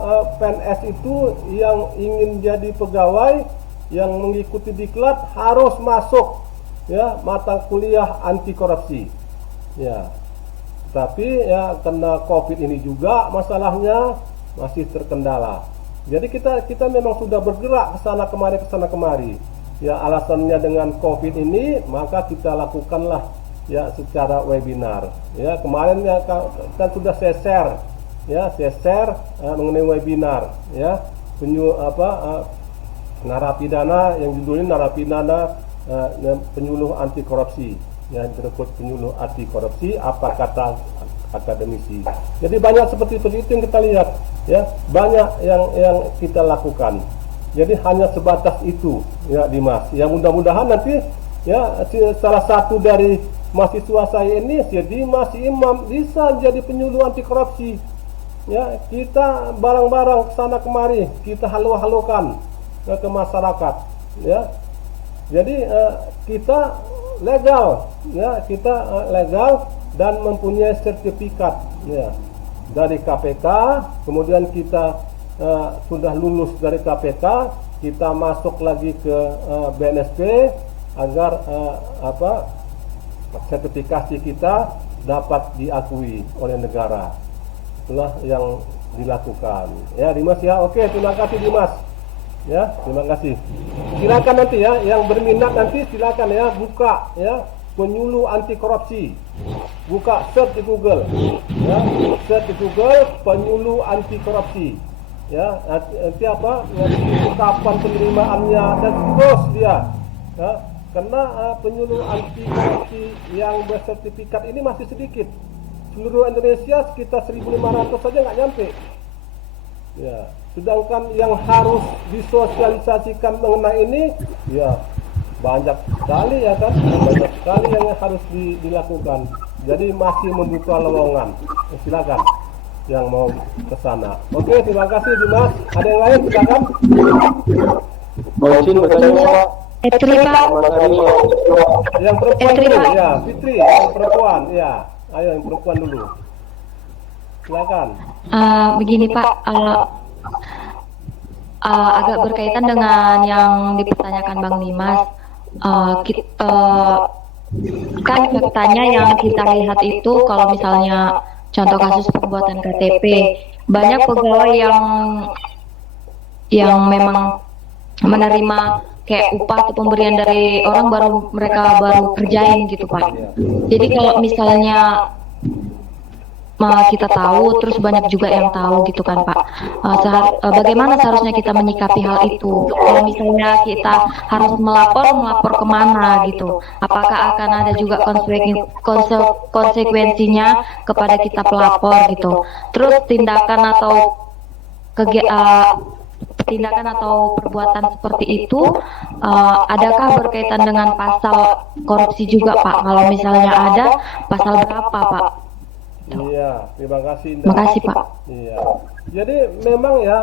PNS itu yang ingin jadi pegawai yang mengikuti diklat harus masuk ya mata kuliah anti korupsi ya. Tapi ya kena COVID ini juga masalahnya masih terkendala. Jadi kita memang sudah bergerak ke sana kemari ya, alasannya dengan COVID ini maka kita lakukanlah ya secara webinar ya. Kemarin ya kan sudah saya share mengenai webinar ya, narapidana yang judulnya narapidana penyuluh anti korupsi ya, direkrut penyuluh anti korupsi, apa kata akademisi. Jadi banyak seperti itu yang kita lihat ya, banyak yang kita lakukan. Jadi hanya sebatas itu ya Dimas. Yang mudah-mudahan nanti ya salah satu dari mahasiswa saya ini, si Dimas, si Imam bisa jadi penyuluh anti korupsi ya. Kita bareng-bareng kesana kemari, kita halu-halukan ke masyarakat ya. Jadi kita legal ya, kita legal dan mempunyai sertifikat ya dari KPK, kemudian kita sudah lulus dari KPK, kita masuk lagi ke BNSP agar sertifikasi kita dapat diakui oleh negara. Itulah yang dilakukan. Ya, Dimas ya. Oke, terima kasih Dimas. Ya, terima kasih. Silakan nanti ya, yang berminat nanti silakan ya buka ya penyuluh anti korupsi. Buka search di Google. Ya, search di Google penyuluh anti korupsi. Ya, nanti nanti kapan penerimaannya dan terus dia. Ya, karena penyuluh anti korupsi yang bersertifikat ini masih sedikit. Seluruh Indonesia sekitar 1.500 saja nggak nyampe. Ya, sedangkan yang harus disosialisasikan mengenai ini, ya banyak sekali ya kan, banyak sekali yang harus dilakukan. Jadi masih membuka lowongan. Silakan yang mau ke sana. Oke, terima kasih Dimas. Ada yang lain silakan. Mau izin bertanya, Fitri Pak. Yang perempuan dulu ya, Fitri, yang perempuan ya. Ayo yang perempuan dulu. Silakan. Begini Pak, agak berkaitan dengan yang dipertanyakan Bang Dimas. Kan faktanya yang kita lihat itu kalau misalnya contoh kasus pembuatan KTP, banyak pegawai yang memang menerima kayak upah atau pemberian dari orang mereka baru kerjain gitu Pak. Jadi kalau misalnya kita tahu, terus banyak juga yang tahu gitu kan Pak. Bagaimana seharusnya kita menyikapi hal itu? Kalau misalnya kita harus melapor kemana gitu? Apakah akan ada juga konsekuensinya kepada kita pelapor gitu? Terus tindakan atau perbuatan seperti itu, adakah berkaitan dengan pasal korupsi juga Pak? Kalau misalnya ada, pasal berapa Pak? Iya, terima kasih. Terima kasih Pak. Iya, jadi memang ya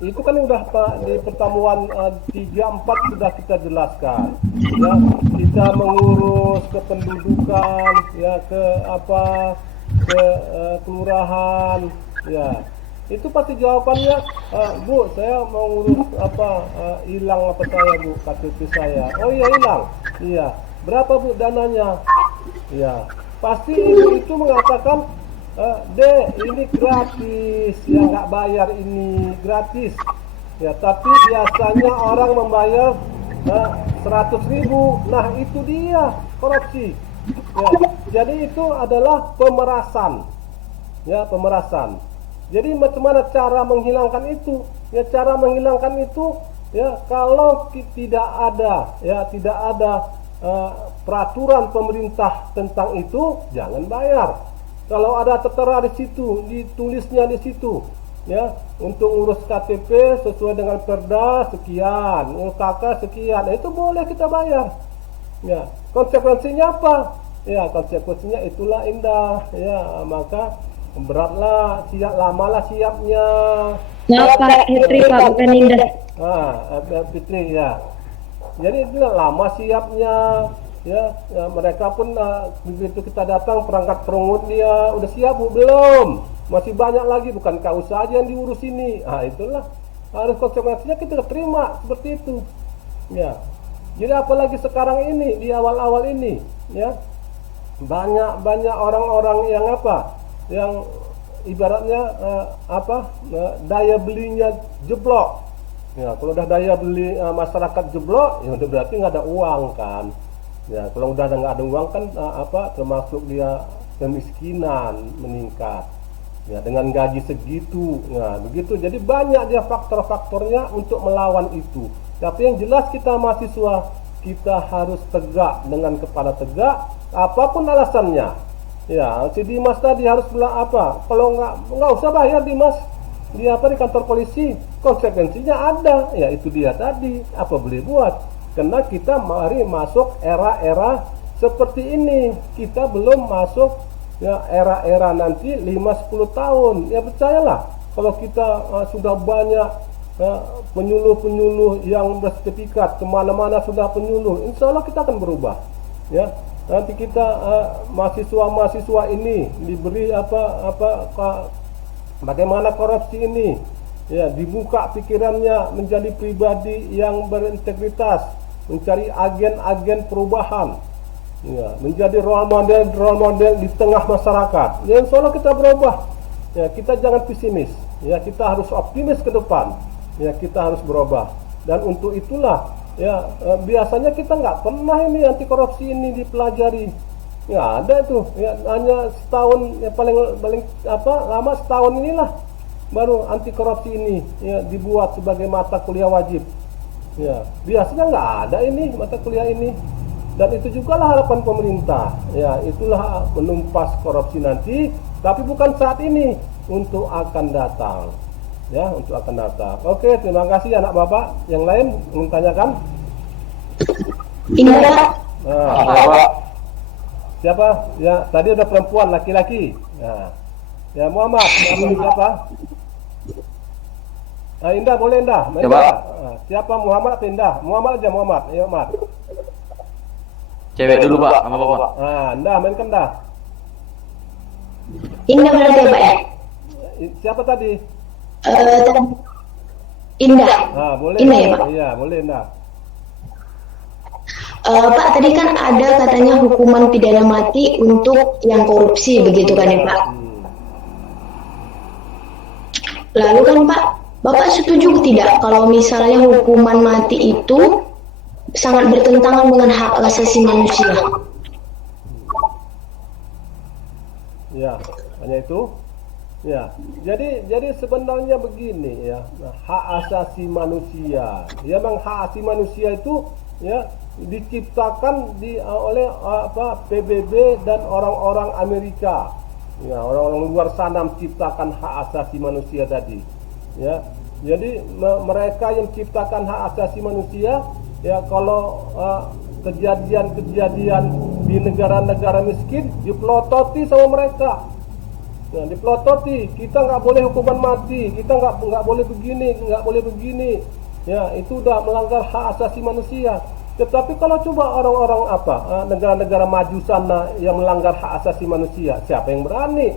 itu kan udah Pak di pertemuan 3-4 sudah kita jelaskan. Ya, kita mengurus kependudukan, ya ke kelurahan, ya. Itu pasti jawabannya, Bu, saya mau ngurus hilang saya Bu, KTP saya. Oh iya hilang. Iya. Berapa Bu dananya? Iya. Pasti ibu itu mengatakan, Dek, ini gratis, ya nggak bayar ini gratis. Ya, tapi biasanya orang membayar 100.000. Nah itu dia korupsi. Ya, jadi itu adalah pemerasan. Ya, pemerasan. Jadi macam mana cara menghilangkan itu? Ya, cara menghilangkan itu ya kalau tidak ada peraturan pemerintah tentang itu, jangan bayar. Kalau ada tertera di situ, ditulisnya di situ, ya untuk urus KTP sesuai dengan Perda sekian, UKK sekian, itu boleh kita bayar. Ya, konsekuensinya apa? Ya, konsekuensinya itulah indah. Ya, maka beratlah, lamalah siapnya. Maaf Pak, Fitri Pak, bukan Indah. Fitri ya. Jadi itulah lama siapnya. Ya, mereka pun begitu kita datang perangkat perungut dia udah siap Bu belum? Masih banyak lagi, bukan kau saja yang diurus ini. Itulah harus konsekuensinya kita terima seperti itu. Ya. Jadi apalagi sekarang ini di awal-awal ini, ya banyak orang-orang yang yang ibaratnya daya belinya jeblok. Ya, kalau udah daya beli masyarakat jeblok, ya udah berarti nggak ada uang kan. Ya, kalau udah nggak ada uang kan termasuk dia kemiskinan meningkat. Ya, dengan gaji segitu, ya begitu. Jadi banyak dia faktor-faktornya untuk melawan itu. Tapi yang jelas kita mahasiswa, kita harus tegak dengan kepala tegak, apapun alasannya. Ya, si Dimas tadi harus bilang apa? Kalau nggak usah bayar Dimas. Di kantor polisi, konsekuensinya ada. Ya itu dia tadi. Apa boleh buat? Karena kita mari masuk era-era seperti ini. Kita belum masuk ya era-era nanti 5-10 tahun. Ya percayalah, kalau kita sudah banyak penyuluh-penyuluh yang bersertifikat, kemana-mana sudah penyuluh, insya Allah kita akan berubah. Ya, nanti kita mahasiswa ini diberi bagaimana korupsi ini, ya, dibuka pikirannya menjadi pribadi yang berintegritas, mencari agen-agen perubahan, ya, menjadi role model di tengah masyarakat. Ya, insya Allah kita berubah. Ya, kita jangan pesimis. Ya, kita harus optimis ke depan. Ya, kita harus berubah. Dan untuk itulah, ya, biasanya kita nggak pernah ini anti korupsi ini dipelajari. Ya, ada tuh, ya, hanya setahun, ya, paling lama setahun inilah baru anti korupsi ini, ya, dibuat sebagai mata kuliah wajib. Ya, biasanya nggak ada ini mata kuliah ini. Dan itu juga lah harapan pemerintah. Ya, itulah menumpas korupsi nanti, tapi bukan saat ini, untuk akan datang. Ya, untuk akan datang. Oke, terima kasih anak bapak. Yang lain ingin tanyakan? Ini Pak. Nah, siapa? Ya, tadi ada perempuan, laki-laki. Nah, ya Muhammad siapa? Nah, Indah boleh Indah. Nah, siapa Muhammad atau Indah? Muhammad aja Muhammad. Ayo Muhammad. Cewek dulu Pak, sama Bapak. Nah, Indah mainkan Indah. Indah berarti ya Pak ya? Siapa tadi? Indah. Nah, boleh. Indah ya Pak? Iya, boleh Indah. Pak, tadi kan ada katanya hukuman pidana mati untuk yang korupsi, begitu kan ya Pak? Lalu kan Pak, Bapak setuju tidak kalau misalnya hukuman mati itu sangat bertentangan dengan hak asasi manusia? Ya, hanya itu. Ya, jadi sebenarnya begini ya, hak asasi manusia. Ya, memang hak asasi manusia itu ya diciptakan oleh PBB dan orang-orang Amerika. Ya, orang-orang luar sana menciptakan hak asasi manusia tadi. Ya, jadi mereka yang menciptakan hak asasi manusia, ya, kalau kejadian-kejadian di negara-negara miskin dipelototi sama mereka. Nah, dipelototi, kita nggak boleh hukuman mati, kita nggak boleh begini, nggak boleh begini. Ya, itu udah melanggar hak asasi manusia. Tetapi kalau coba orang-orang negara-negara maju sana yang melanggar hak asasi manusia, siapa yang berani?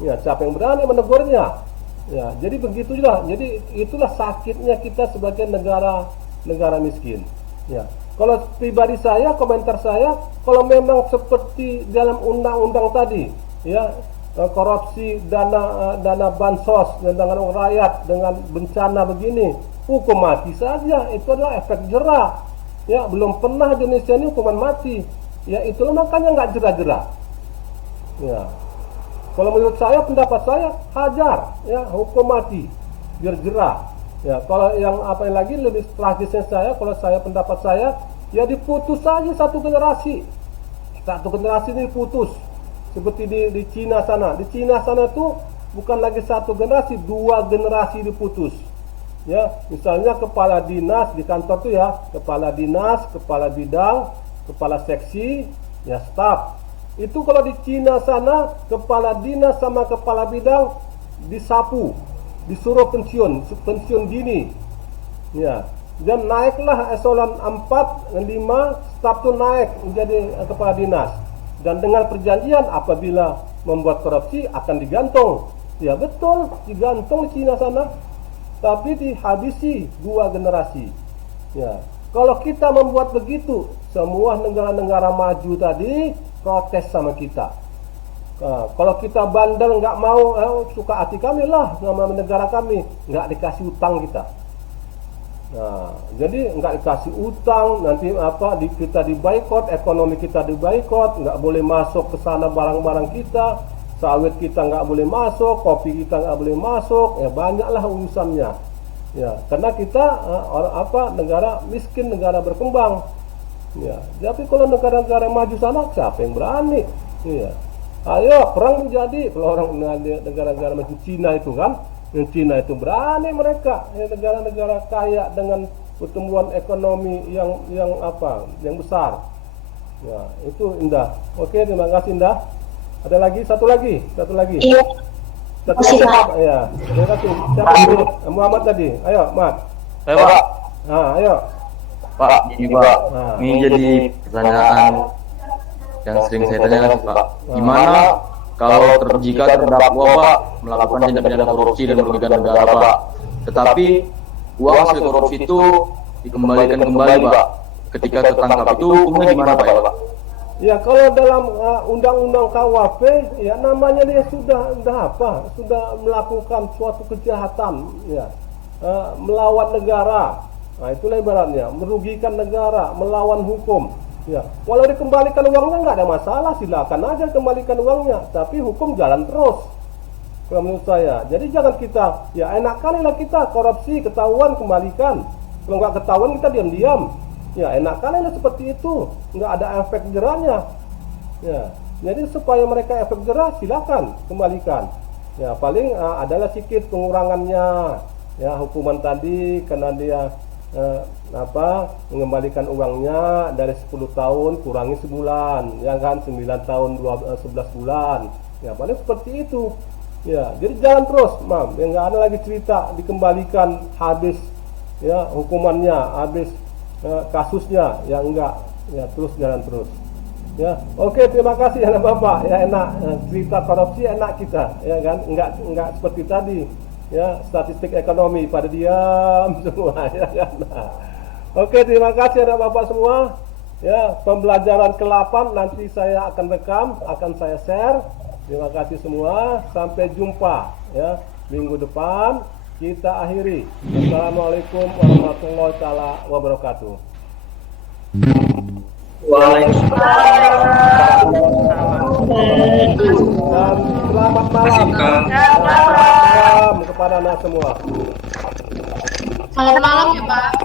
Ya, siapa yang berani menegurnya? Ya, jadi begitulah. Jadi itulah sakitnya kita sebagai negara miskin. Ya, kalau pribadi saya, komentar saya, kalau memang seperti dalam undang-undang tadi, ya, korupsi dana bansos dengan rakyat dengan bencana begini, hukum mati saja, itu adalah efek jerah. Ya, belum pernah di Indonesia ini hukuman mati. Ya, itulah makanya nggak jerah-jerah. Ya, kalau menurut saya, pendapat saya, hajar, ya, hukum mati biar jerah. Ya, kalau yang lagi lebih tragisnya saya, kalau saya pendapat saya, ya diputus saja satu generasi ini putus. Seperti di Cina sana. Di Cina sana tuh bukan lagi satu generasi, 2 generasi diputus. Ya, misalnya kepala dinas di kantor tuh ya, kepala dinas, kepala bidang, kepala seksi, ya staf. Itu kalau di Cina sana, kepala dinas sama kepala bidang disapu, disuruh pensiun dini. Ya, dan naiklah eselon 4 dan 5, staf tuh naik menjadi kepala dinas. Dan dengan perjanjian apabila membuat korupsi akan digantung. Ya betul, digantung di Cina sana. Tapi dihabisi 2 generasi. Ya, kalau kita membuat begitu, semua negara-negara maju tadi protes sama kita. Nah, kalau kita bandel nggak mau, suka hati kami lah sama negara kami, nggak dikasih utang kita. Nah, jadi nggak dikasih utang, nanti kita diboikot, ekonomi kita diboikot, nggak boleh masuk ke sana barang-barang kita, sawit kita nggak boleh masuk, kopi kita nggak boleh masuk, ya banyaklah urusannya. Ya, karena kita negara miskin, negara berkembang. Ya, tapi kalau negara-negara maju sana, siapa yang berani? Ya, ayo perang menjadi kalau orang negara-negara maju Cina itu kan. Yang Cina itu berani mereka, negara-negara kaya dengan pertumbuhan ekonomi yang besar. Ya, itu Indah. Oke, terima kasih Indah. Ada lagi, satu lagi. Iya. Satu lagi. Ya, terima kasih. Siapa tadi? Muhammad tadi. Ayo, Mat. Ayo Pak. Nah, ayo. Pak, ini Pak. Ini jadi pertanyaan yang sering saya tanyakan sih Pak, gimana kalau jika terdakwa Pak melakukan tindak pidana korupsi dan merugikan negara Pak, tetapi uang hasil korupsi itu dikembalikan kembali Pak, ketika tertangkap itu hukumnya gimana Pak ya Pak? Ya kalau dalam undang-undang KUHP ya namanya dia sudah melakukan suatu kejahatan ya, melawan negara. Nah itulah ibaratnya merugikan negara, melawan hukum. Ya, walau dikembalikan uangnya nggak ada masalah, silakan aja kembalikan uangnya, tapi hukum jalan terus. Kalau menurut saya, jadi jangan kita, ya enak kali lah kita korupsi, ketahuan kembalikan. Kalau nggak ketahuan kita diam-diam. Ya enak kali lah seperti itu, nggak ada efek jerahnya. Ya, jadi supaya mereka efek jerah, silakan kembalikan. Ya paling adalah sedikit pengurangannya, ya hukuman tadi karena dia mengembalikan uangnya dari 10 tahun kurangi sebulan, ya kan 9 tahun 11 bulan, ya paling seperti itu. Ya jadi jalan terus, mam, ya nggak ada lagi cerita dikembalikan habis, ya hukumannya habis, kasusnya, ya enggak, ya terus jalan terus. Ya oke, terima kasih anak bapak, ya enak cerita korupsi enak kita, ya kan enggak seperti tadi. Ya, statistik ekonomi pada diam semua ya kan. Oke, terima kasih anak bapak semua. Ya, pembelajaran ke-8 nanti saya akan rekam, akan saya share. Terima kasih semua. Sampai jumpa ya minggu depan. Kita akhiri. Assalamualaikum warahmatullahi wabarakatuh. Waalaikumsalam. Dan selamat malam. Selamat Selamat malam kepada anak semua. Selamat malam ya Pak.